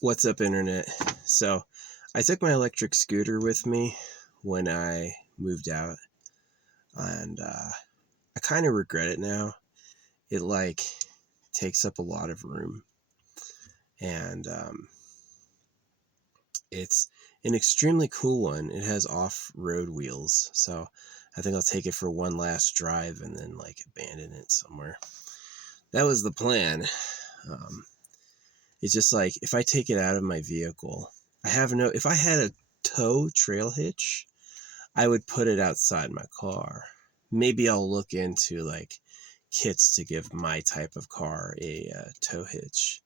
What's up, internet? So, I took my electric scooter with me when I moved out, and I kind of regret it now. It takes up a lot of room, and it's an extremely cool one. It has off-road wheels, so I think I'll take it for one last drive and then abandon it somewhere. That was the plan. Um, it's just if I take it out of my vehicle, if I had a tow trail hitch, I would put it outside my car. Maybe I'll look into kits to give my type of car a tow hitch,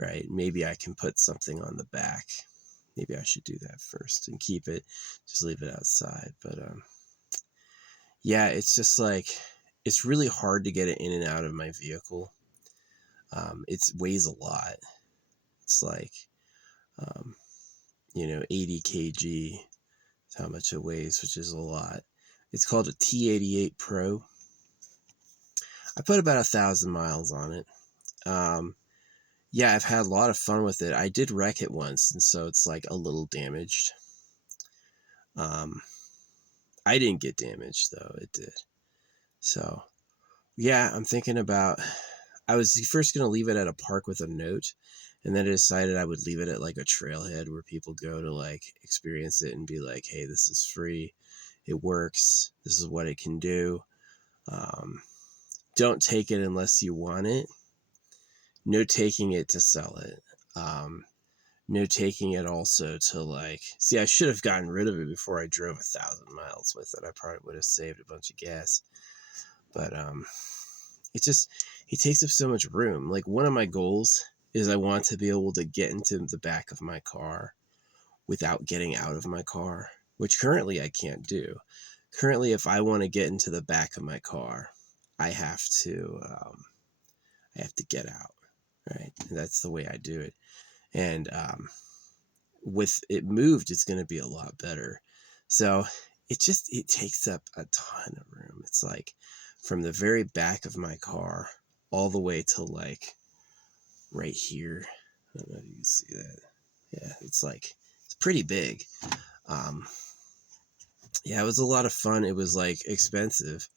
right? Maybe I can put something on the back. Maybe I should do that first and just leave it outside. But yeah, it's just it's really hard to get it in and out of my vehicle. It weighs a lot. It's 80 kg. That's how much it weighs, which is a lot. It's called a T88 Pro. I put about 1,000 miles on it. Yeah, I've had a lot of fun with it. I did wreck it once, and so it's a little damaged. I didn't get damaged though, it did. So yeah, I'm thinking about, I was first going to leave it at a park with a note, and then I decided I would leave it at a trailhead where people go to experience it and be like, hey, this is free. It works. This is what it can do. Don't take it unless you want it. No taking it to sell it. No taking it also to see, I should have gotten rid of it before I drove 1,000 miles with it. I probably would have saved a bunch of gas. But it takes up so much room. One of my goals is I want to be able to get into the back of my car without getting out of my car, which currently I can't do. Currently, if I want to get into the back of my car, I have to get out, right? And that's the way I do it. And with it moved, it's going to be a lot better. So it takes up a ton of room. It's from the very back of my car all the way to right here. I don't know if you can see that. Yeah, it's pretty big. Yeah, it was a lot of fun. It was expensive,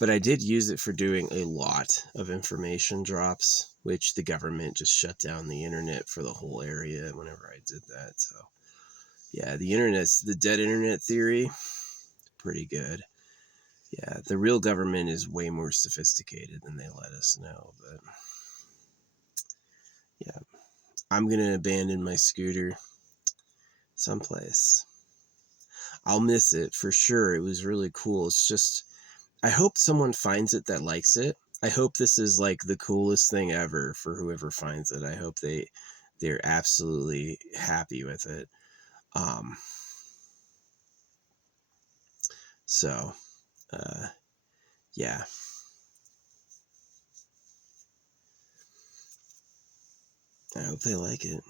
but I did use it for doing a lot of information drops, which the government just shut down the internet for the whole area whenever I did that. So yeah, the dead internet theory, pretty good. Yeah, the real government is way more sophisticated than they let us know. But yeah, I'm going to abandon my scooter someplace. I'll miss it for sure. It was really cool. It's just, I hope someone finds it that likes it. I hope this is the coolest thing ever for whoever finds it. I hope they're absolutely happy with it. So, yeah. I hope they like it.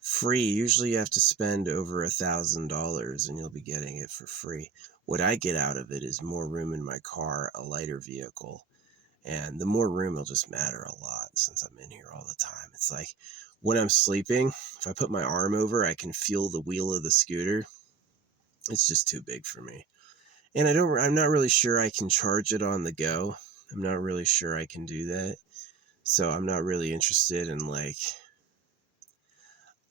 Free. Usually you have to spend over $1,000 and you'll be getting it for free. What I get out of it is more room in my car, a lighter vehicle, and the more room will just matter a lot since I'm in here all the time. It's when I'm sleeping, if I put my arm over, I can feel the wheel of the scooter. It's just too big for me. And I'm not really sure I can charge it on the go. I'm not really sure I can do that. So I'm not really interested in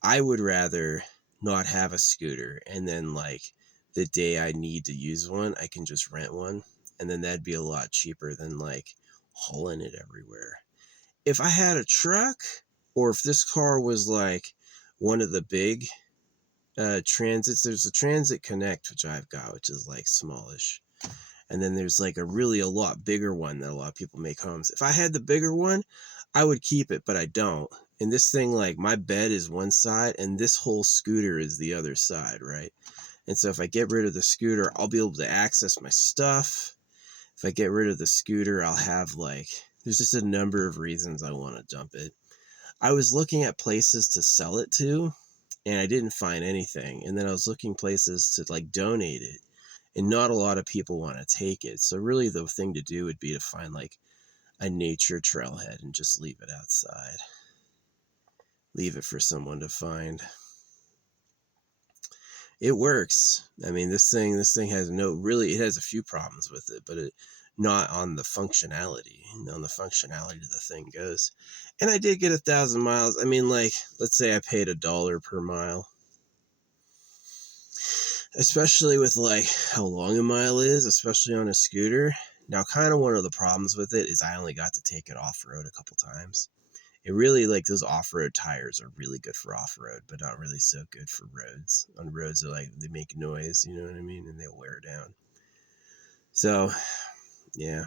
I would rather not have a scooter, and then the day I need to use one, I can just rent one, and then that'd be a lot cheaper than hauling it everywhere. If I had a truck, or if this car was one of the big transits, there's a Transit Connect, which I've got, which is smallish. And then there's a lot bigger one that a lot of people make homes. If I had the bigger one, I would keep it, but I don't. And this thing, my bed is one side and this whole scooter is the other side, right? And so if I get rid of the scooter, I'll be able to access my stuff. If I get rid of the scooter, I'll have there's just a number of reasons I want to dump it. I was looking at places to sell it to, and I didn't find anything. And then I was looking places to donate it, and not a lot of people want to take it. So really the thing to do would be to find a nature trailhead and just leave it outside. leave it for someone to find. It works. I mean, this thing has it has a few problems with it, but not on the functionality. On the functionality the thing goes. And I did get 1,000 miles. I mean, like, let's say I paid $1 per mile. Especially with like how long a mile is, especially on a scooter. Now, kind of one of the problems with it is I only got to take it off-road a couple times. It really, like, those off-road tires are really good for off-road, but not really so good for roads. On roads, they're like, they make noise, you know what I mean? And they'll wear down. So, yeah.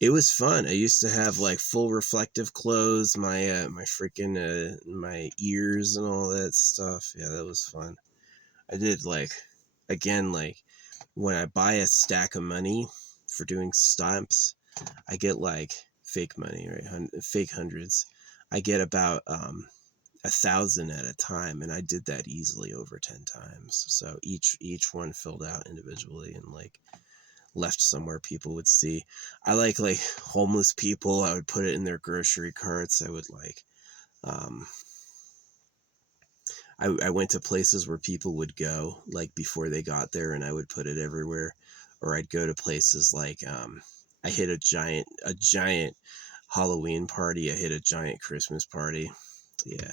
It was fun. I used to have, like, full reflective clothes, my freaking, my ears and all that stuff. Yeah, that was fun. I did, like, again, like, when I buy a stack of money for doing stamps, I get, like, fake money, right? Fake hundreds. I get about 1,000 at a time, and I did that easily over 10 times. So each one filled out individually and like left somewhere people would see. I like homeless people. I would put it in their grocery carts. I would like I went to places where people would go like before they got there, and I would put it everywhere. Or I'd go to places like I hit a giant Halloween party. I hit a giant Christmas party. Yeah.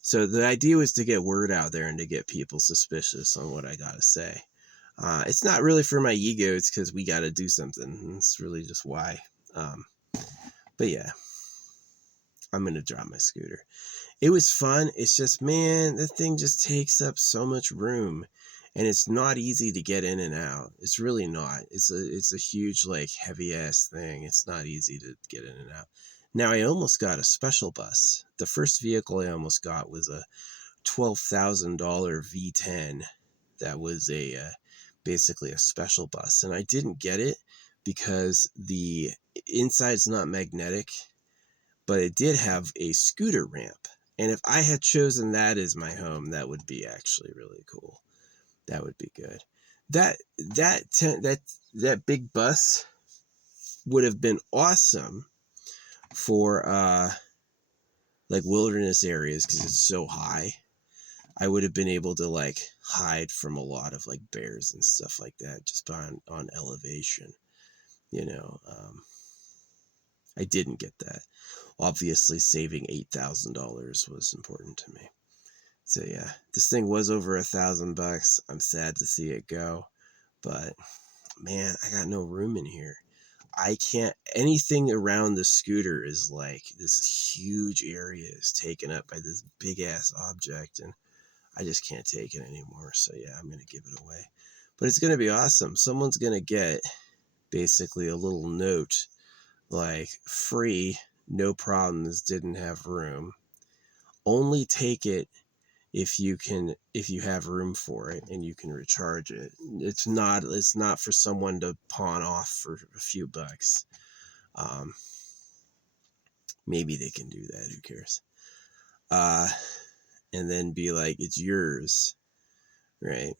So the idea was to get word out there and to get people suspicious on what I got to say. It's not really for my ego. It's because we got to do something. It's really just why. But yeah, I'm going to drop my scooter. It was fun. It's just, man, the thing just takes up so much room. And it's not easy to get in and out. It's really not. It's a huge, like, heavy ass thing. It's not easy to get in and out. Now, I almost got a special bus. The first vehicle I almost got was a $12,000 V10 that was basically a special bus. And I didn't get it because the inside's not magnetic, but it did have a scooter ramp. And if I had chosen that as my home, that would be actually really cool. That would be good. That big bus would have been awesome for like wilderness areas because it's so high. I would have been able to like hide from a lot of like bears and stuff like that just on elevation. You know, I didn't get that. Obviously, saving $8,000 was important to me. So yeah, this thing was over $1,000. I'm sad to see it go, but man, I got no room in here. I can't, anything around the scooter is like this huge area is taken up by this big ass object, and I just can't take it anymore. So yeah, I'm going to give it away, but it's going to be awesome. Someone's going to get basically a little note like free, no problems, didn't have room. Only take it if you have room for it and you can recharge it. It's not for someone to pawn off for a few bucks. Maybe they can do that, who cares? And then be like, it's yours, right?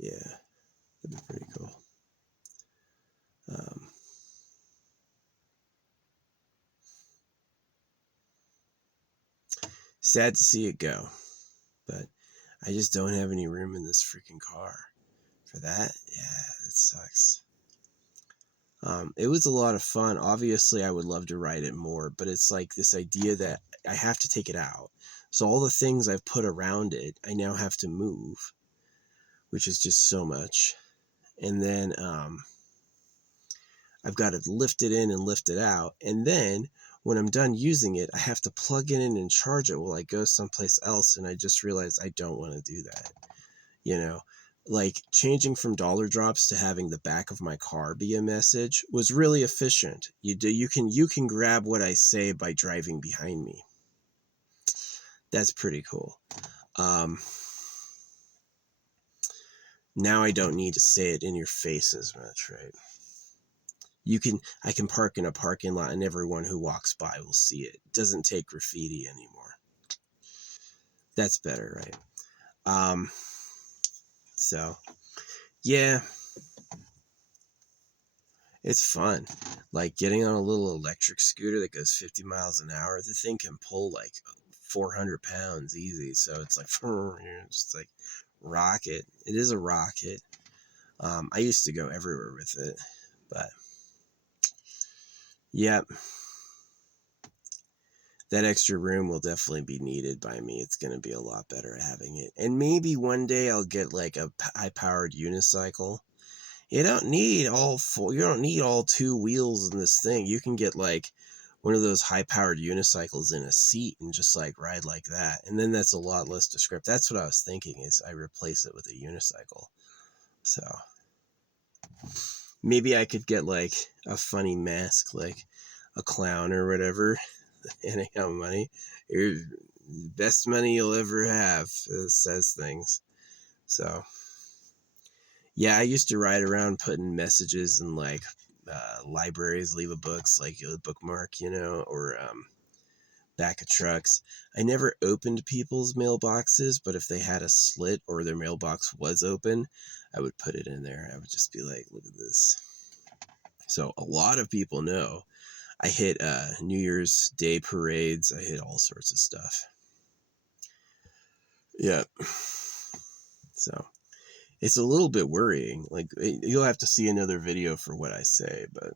Yeah, that'd be pretty cool. Sad to see it go, but I just don't have any room in this freaking car for that. Yeah, that sucks. It was a lot of fun. Obviously, I would love to ride it more, but it's like this idea that I have to take it out. So all the things I've put around it, I now have to move, which is just so much. And then I've got to lift it in and lift it out. And then when I'm done using it, I have to plug it in and charge it while I go someplace else. And I just realized I don't want to do that. You know, like changing from dollar drops to having the back of my car be a message was really efficient. You can grab what I say by driving behind me. That's pretty cool. Now I don't need to say it in your face as much, right? I can park in a parking lot and everyone who walks by will see it. It doesn't take graffiti anymore. That's better, right? So yeah, It's fun. Like getting on a little electric scooter that goes 50 miles an hour. The thing can pull like 400 pounds easy. So it's like, it's just like rocket. It is a rocket. I used to go everywhere with it, but yeah, that extra room will definitely be needed by me. It's going to be a lot better having it. And maybe one day I'll get like a high-powered unicycle. You don't need all four, you don't need all two wheels in this thing. You can get like one of those high-powered unicycles in a seat and just like ride like that. And then that's a lot less descriptive. That's what I was thinking, is I replace it with a unicycle. So maybe I could get like a funny mask, like a clown or whatever, handing out money. Your best money you'll ever have, says things. So yeah, I used to ride around putting messages in like libraries, leave a books, like a bookmark, or back of trucks. I never opened people's mailboxes, but if they had a slit or their mailbox was open, I would put it in there. I would just be like, look at this. So a lot of people know I hit New Year's Day parades. I hit all sorts of stuff. Yeah. So it's a little bit worrying. Like, you'll have to see another video for what I say, but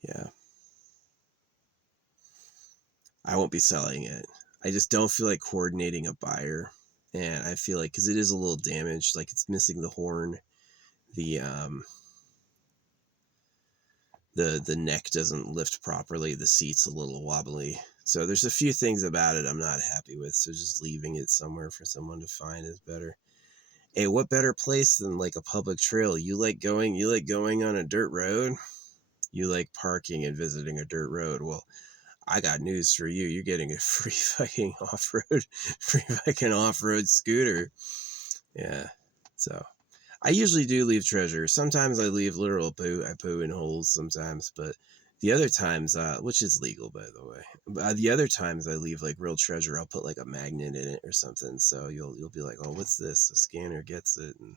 yeah. I won't be selling it. I just don't feel like coordinating a buyer. And I feel like, because it is a little damaged, like it's missing the horn. The neck doesn't lift properly. The seat's a little wobbly. So there's a few things about it I'm not happy with. So just leaving it somewhere for someone to find is better. Hey, what better place than like a public trail? You like going on a dirt road? You like parking and visiting a dirt road? Well, I got news for you. You're getting a free fucking off-road scooter. Yeah. So I usually do leave treasure. Sometimes I leave literal poo. I poo in holes sometimes, but the other times, which is legal by the way, the other times I leave like real treasure. I'll put like a magnet in it or something. So you'll be like, oh, what's this? The scanner gets it, and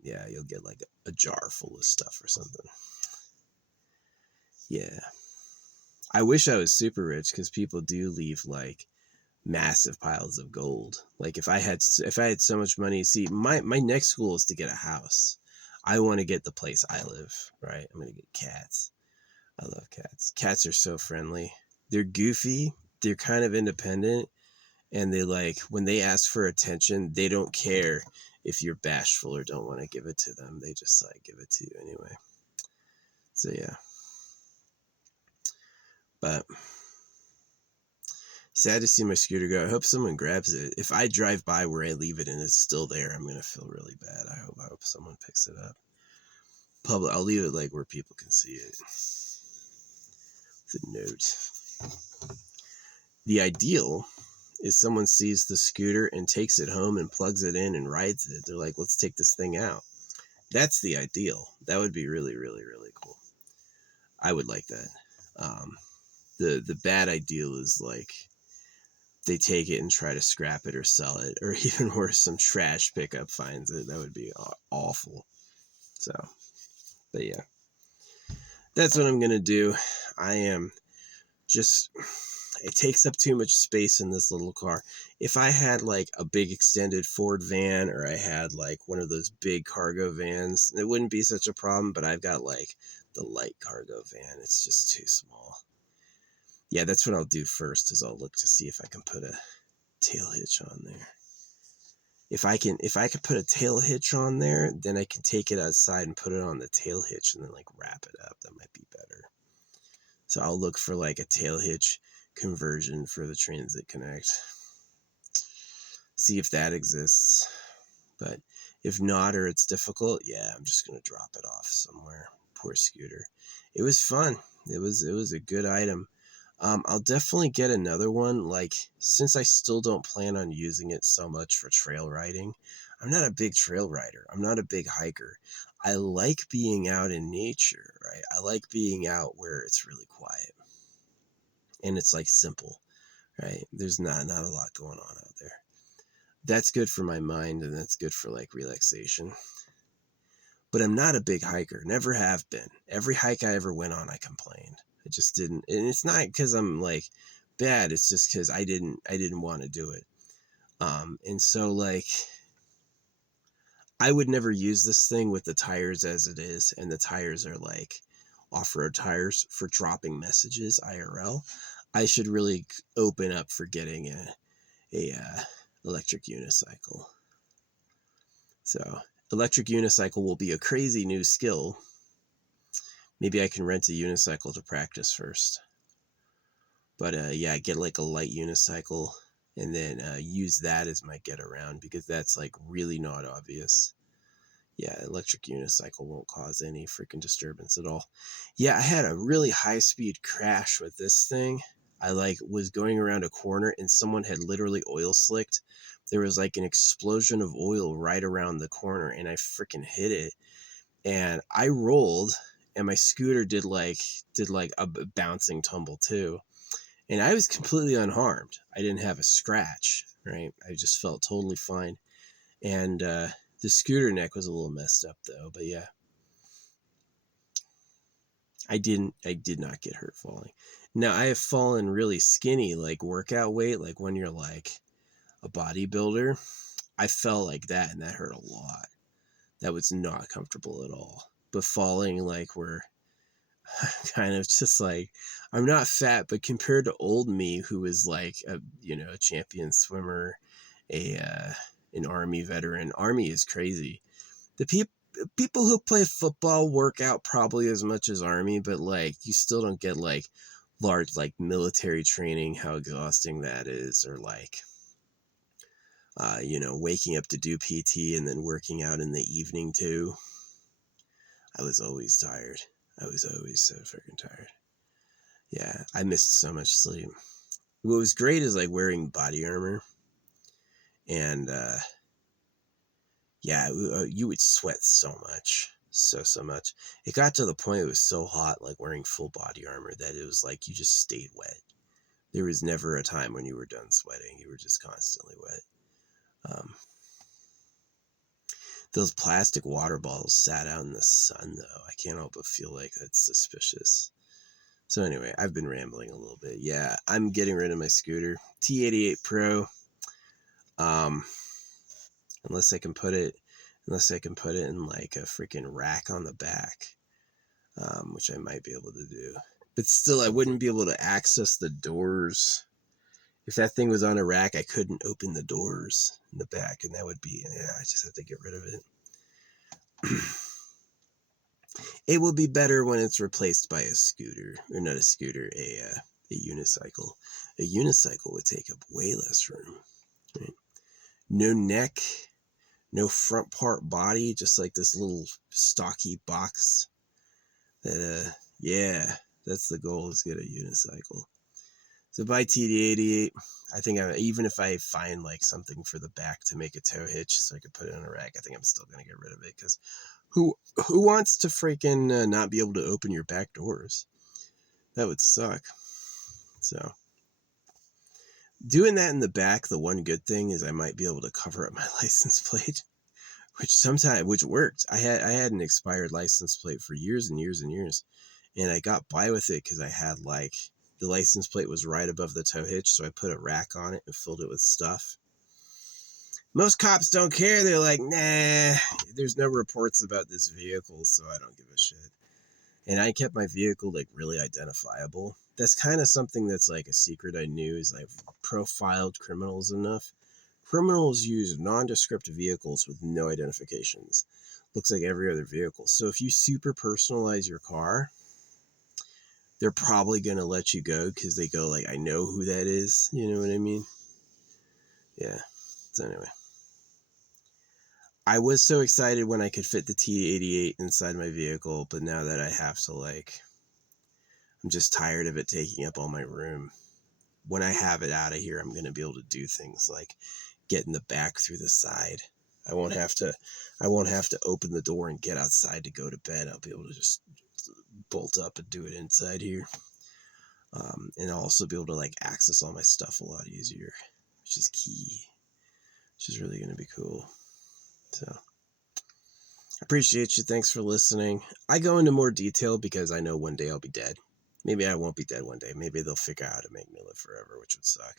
yeah, you'll get like a jar full of stuff or something. Yeah. I wish I was super rich, because people do leave like massive piles of gold. Like if I had so much money, see, my next goal is to get a house. I want to get the place I live, right? I'm going to get cats. I love cats. Cats are so friendly. They're goofy. They're kind of independent. And they like, when they ask for attention, they don't care if you're bashful or don't want to give it to them. They just like give it to you anyway. So yeah. But sad to see my scooter go. I hope someone grabs it. If I drive by where I leave it and it's still there, I'm going to feel really bad. I hope someone picks it up. I'll leave it like where people can see it. The note. The ideal is someone sees the scooter and takes it home and plugs it in and rides it. They're like, let's take this thing out. That's the ideal. That would be really, really, really cool. I would like that. The bad ideal is like they take it and try to scrap it or sell it, or even worse, some trash pickup finds it. That would be awful. So, but yeah, that's what I'm going to do. I am just, it takes up too much space in this little car. If I had like a big extended Ford van, or I had like one of those big cargo vans, it wouldn't be such a problem, but I've got like the light cargo van. It's just too small. Yeah, that's what I'll do first, is I'll look to see if I can put a tail hitch on there. If I could put a tail hitch on there, then I can take it outside and put it on the tail hitch and then like wrap it up. That might be better. So I'll look for like a tail hitch conversion for the Transit Connect. See if that exists. But if not, or it's difficult, yeah, I'm just going to drop it off somewhere. Poor scooter. It was fun. It was a good item. I'll definitely get another one. Like, since I still don't plan on using it so much for trail riding, I'm not a big trail rider. I'm not a big hiker. I like being out in nature, right? I like being out where it's really quiet and it's like simple, right? There's not a lot going on out there. That's good for my mind, and that's good for like relaxation. but I'm not a big hiker. Never have been. Every hike I ever went on, I complained. I just didn't. And it's not because I'm like bad. It's just because I didn't want to do it. And so like, I would never use this thing with the tires as it is. And the tires are like off-road tires for dropping messages IRL. I should really open up for getting a electric unicycle. So electric unicycle will be a crazy new skill. Maybe I can rent a unicycle to practice first. But yeah, get like a light unicycle and then use that as my get around, because that's like really not obvious. Yeah, electric unicycle won't cause any freaking disturbance at all. Yeah, I had a really high speed crash with this thing. I like was going around a corner and someone had literally oil slicked. There was like an explosion of oil right around the corner and I freaking hit it. And I rolled and my scooter did like a bouncing tumble too. And I was completely unharmed. I didn't have a scratch, right? I just felt totally fine. And the scooter neck was a little messed up though, but yeah. I did not get hurt falling. Now I have fallen really skinny, like workout weight, like when you're like a bodybuilder. I fell like that and that hurt a lot. That was not comfortable at all. But falling like where kind of just like, I'm not fat, but compared to old me, who was like a champion swimmer, an Army veteran. Army is crazy. The people who play football work out probably as much as Army, but like you still don't get like large like military training, how exhausting that is, or like waking up to do PT and then working out in the evening too. I was always tired. I was always so freaking tired. Yeah, I missed so much sleep. What was great is like wearing body armor, and yeah, you would sweat so much, so much. It got to the point it was so hot, like wearing full body armor, that it was like you just stayed wet. There was never a time when you were done sweating. You were just constantly wet. Those plastic water bottles sat out in the sun, though. I can't help but feel like that's suspicious. So anyway, I've been rambling a little bit. Yeah, I'm getting rid of my scooter. T88 Pro. Unless I can put it in like a freaking rack on the back, which I might be able to do. But still, I wouldn't be able to access the doors. If that thing was on a rack, I couldn't open the doors in the back, and that would be, I just have to get rid of it. It will be better when it's replaced by a scooter, or not a scooter, a unicycle. A unicycle would take up way less room. Right? No neck, no front part body, just like this little stocky box. That yeah, that's the goal, is get a unicycle. So buy T88. I think even if I find like something for the back to make a tow hitch so I could put it on a rack, I think I'm still gonna get rid of it, because who wants to freaking not be able to open your back doors? That would suck. So doing that in the back, the one good thing is I might be able to cover up my license plate, which worked. I had an expired license plate for years and years and years, and I got by with it because I had like the license plate was right above the tow hitch, so I put a rack on it and filled it with stuff. Most cops don't care. They're like, nah, there's no reports about this vehicle, so I don't give a shit. And I kept my vehicle like really identifiable. That's kind of something that's like a secret I knew, is I've profiled criminals enough. Criminals use nondescript vehicles with no identifications. Looks like every other vehicle. So if you super personalize your car, they're probably going to let you go, because they go like, I know who that is. You know what I mean? Yeah. So anyway. I was so excited when I could fit the T88 inside my vehicle, but now that I have to I'm just tired of it taking up all my room. When I have it out of here, I'm going to be able to do things like get in the back through the side. I won't have to open the door and get outside to go to bed. I'll be able to just bolt up and do it inside here. And I'll also be able to access all my stuff a lot easier, which is key, which is really going to be cool. So Appreciate you. Thanks for listening. I go into more detail because I know one day I'll be dead. Maybe I won't be dead one day. Maybe they'll figure out how to make me live forever, which would suck.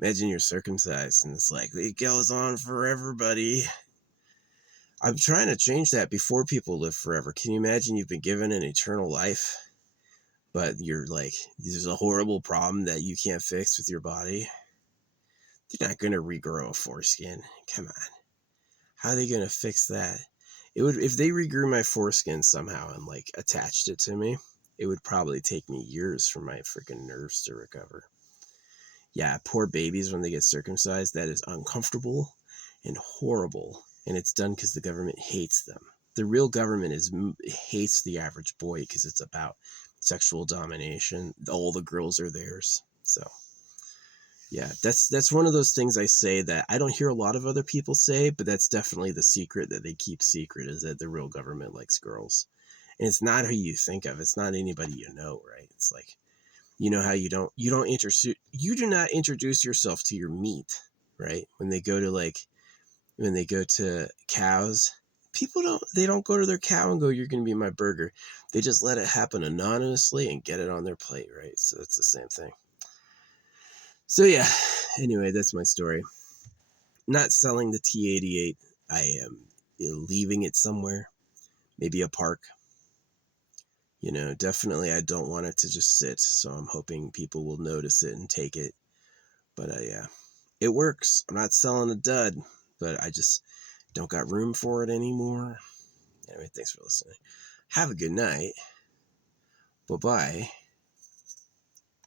Imagine you're circumcised and it's like, it goes on forever, buddy. I'm trying to change that before people live forever. Can you imagine you've been given an eternal life, but you're like, there's a horrible problem that you can't fix with your body? They're not going to regrow a foreskin. Come on. How are they going to fix that? It would, if they regrew my foreskin somehow and like attached it to me, it would probably take me years for my freaking nerves to recover. Yeah, poor babies when they get circumcised, that is uncomfortable and horrible. And it's done because the government hates them. The real government hates the average boy because it's about sexual domination. All the girls are theirs. So yeah, that's one of those things I say that I don't hear a lot of other people say, but that's definitely the secret that they keep secret, is that the real government likes girls. And it's not who you think of. It's not anybody you know, right? It's like, you know how you do not introduce yourself to your meat, right? When they go to cows, they don't go to their cow and go, you're going to be my burger. They just let it happen anonymously and get it on their plate, right? So it's the same thing. So yeah, anyway, that's my story. Not selling the T88. I am leaving it somewhere, maybe a park. Definitely I don't want it to just sit, so I'm hoping people will notice it and take it. But yeah, it works. I'm not selling a dud, but I just don't got room for it anymore. Anyway, thanks for listening. Have a good night. Bye-bye.